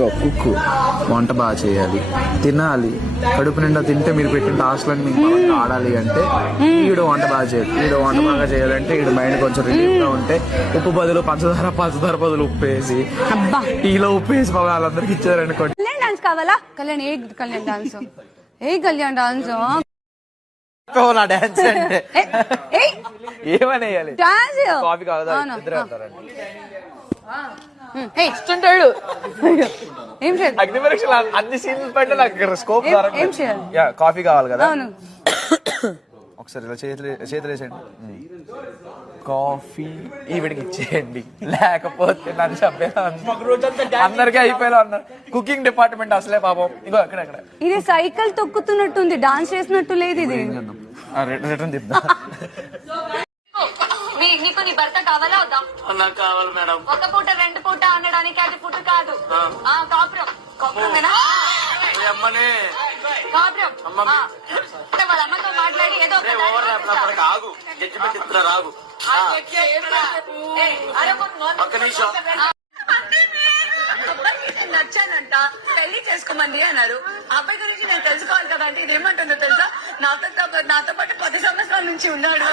ఇంకో కుక్కు వంట బాగా చేయాలి, తినాలి, కడుపు నిండా తింటే మీరు పెట్టిన టాస్క్లను మీకు బలంగా ఆడాలి అంటే ఈడు వంట బాగా చేయాలి. ఈడు వంట బాగా చేయాలంటే ఈడు మైండ్ కొంచెం రిలీఫ్ గా ఉంటే ఉప్పు బదులు పంచదార బదులు ఉప్పు వేసి టీలో ఉప్పు వేసి వాళ్ళందరికి ఇచ్చారనుకోండి. కళ్యాణ్ డాన్స్ కావాలా? కళ్యాణ్ ఏ కళ్యాణ్ డాన్స్? ఏ కళ్యాణ్ డాన్స్? డాన్స్ అంటే ఏమనేయాలి? డాన్స్ కాఫీ కావాలా? ఇద్దరు వెళ్తారండి. ఇస్తుంటాడు. ఏం చేయాలి? అగ్ని పరీక్షలు అన్ని సీన్లు పైన నాకు స్కోప్ ఏం చేయాలి? కాఫీ కావాలి కదా. అవును. ఒకసారి ఇలా చేతులు వేసేయండి. కాఫీ ఈవిడికి ఇచ్చేయండి, లేకపోతే నన్ను చంపేలా అందరికీ అయిపోయేలా ఉన్నారు. కుకింగ్ డిపార్ట్మెంట్ అసలే పాపం. ఇగో అక్కడ ఇది సైకిల్ తొక్కుతున్నట్టుంది, డాన్స్ చేసినట్టు లేదు ఇది. రిటర్న్ చెప్తా. నీకు నీ భర్త కావాలా వద్దా? నాకు కావాలి మేడం. ఒక పూట రెండు పూట అనడానికి అది పూట కాదు. కాపురం అమ్మనే కాపురం వాళ్ళ అమ్మతో మాట్లాడి ఏదో ఆగు, జడ్జిమెంట్ ఇస్తున్నా రాగు. ఒక్క నిమిషం. నచ్చానంట, పెళ్లి చేసుకోమంది అన్నారు. అబ్బాయి గురించి నేను తెలుసుకోవాలి కదా అంటే ఇదేమంటుందో తెలుసా? నాతో పాటు 10 సంవత్సరాల నుంచి ఉన్నాడు.